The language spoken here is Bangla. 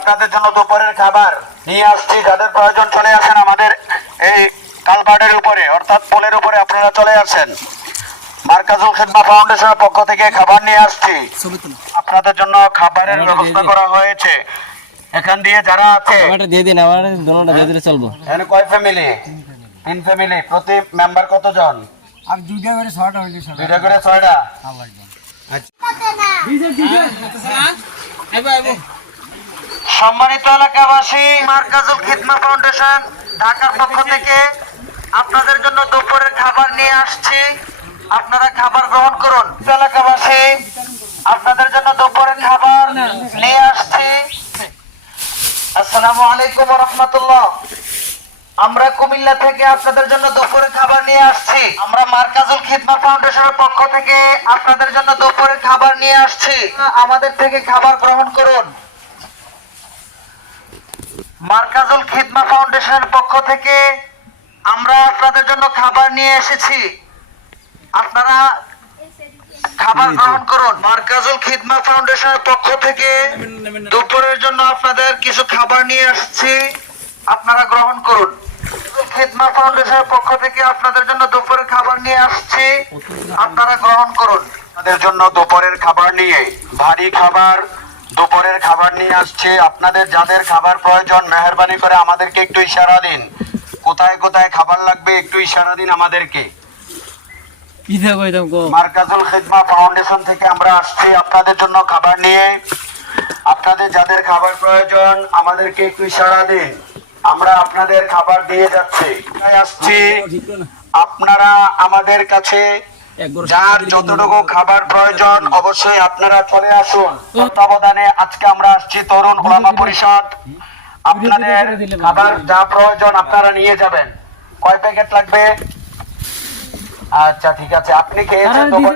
আপনাদের জন্য দুপুরের খাবার নিয়ে আসছি। যাদের প্রয়োজন চলে আসেন আমাদের এই কালভার্টের উপরে অর্থাৎ পোলের উপরে আপনারা চলে আসেন। মার্কাজুল খিদমা ফাউন্ডেশনের পক্ষ থেকে খাবার নিয়ে আসছি। আপনাদের জন্য খাবারের ব্যবস্থা করা হয়েছে। এখান দিয়ে যারা আছে দিয়ে দিন, আমার দোনোটা দিয়ে দিলে চলবো। এখানে কয় ফ্যামিলি? 3 ফ্যামিলি। প্রতি মেম্বার কতজন? আর দুইটা করে 6টা হইলে সব। 2টা করে 6টা। সম্মানিত এলাকাবাসী, মার্কাজুল খিদমা ফাউন্ডেশন ঢাকার পক্ষ থেকে আপনাদের জন্য দুপুরের খাবার নিয়ে আসছি। আপনারা খাবার গ্রহণ করুন। এলাকাবাসী, আপনাদের জন্য দুপুরের খাবার নিয়ে আসছি। আসসালামু আলাইকুম ওয়া রাহমাতুল্লাহ। আমরা কুমিল্লা থেকে আপনাদের জন্য দুপুরের খাবার নিয়ে আসছি। আমরা মার্কাজুল খিদমা ফাউন্ডেশনের পক্ষ থেকে আপনাদের জন্য দুপুরের খাবার নিয়ে আসছি। আমাদের থেকে খাবার গ্রহণ করুন। মার্কাজুল খিদমা ফাউন্ডেশনের পক্ষ থেকে আমরা আপনাদের জন্য খাবার নিয়ে এসেছি। আপনারা খাবার গ্রহণ করুন। মার্কাজুল খিদমা ফাউন্ডেশনের পক্ষ থেকে দুপুরের জন্য আপনাদের কিছু খাবার নিয়ে আসছি। আপনারা গ্রহণ করুন। খিদমা ফাউন্ডেশনের পক্ষ থেকে আপনাদের জন্য দুপুরের খাবার নিয়ে আসছি। আপনারা গ্রহণ করুন। আপনাদের জন্য দুপুরের খাবার নিয়ে ভারী খাবার দুপুরের খাবার নিয়ে আসছে। আপনাদের যাদের খাবার প্রয়োজন মেহেরবানি করে আমাদেরকে একটু ইশারা দিন। কোথায় কোথায় খাবার লাগবে একটু ইশারা দিন আমাদেরকে। মার্কাজুল খিদমা ফাউন্ডেশন থেকে আমরা আসছি আপনাদের জন্য খাবার নিয়ে। আপনাদের যাদের খাবার প্রয়োজন আমাদেরকে একটু ইশারা দিন। আমরা আপনাদের খাবার দিয়ে যাচ্ছি। আসছি আপনারা আমাদের কাছে যার যতটুকু খাবার প্রয়োজন অবশ্যই আপনারা চলে আসুন। তত্ত্বাবধানে আজকে আমরা আসছি তরুণ ওলামা পরিষদ। আপনাদের খাবার যা প্রয়োজন আপনারা নিয়ে যাবেন। কয় প্যাকেট লাগবে? আচ্ছা ঠিক আছে। আপনি খেয়েছেন